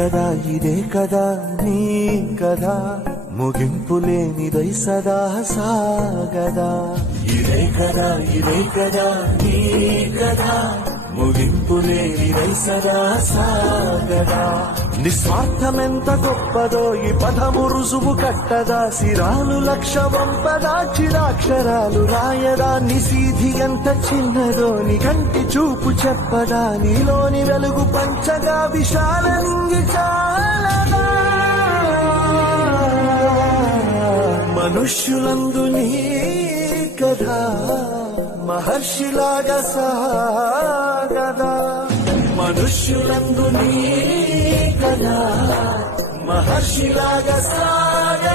కదా ఇదే కదా నీ కదా ముగింపు లేనిదై సదా సాగదా ఇదే కదా నీ కదా ముగింపు లేనిదై సదా సాగదా నిస్వార్థమెంత గొప్పదో ఈ పదము రుజువు కట్టదా సిరాలు లక్ష వంపదా చిరాక్షరాలు రాయదా నిశీధి ఎంత చిన్నదో నీ కంటి చూపు చెప్పదా నీలోని వెలుగు పంచగా విశాల నింగి చాలదా మనుష్యులందు నీ కథ మహర్షిలాగా సాగదా మనుష్యులందు నీ కథ మహర్షిలాగా సాగదా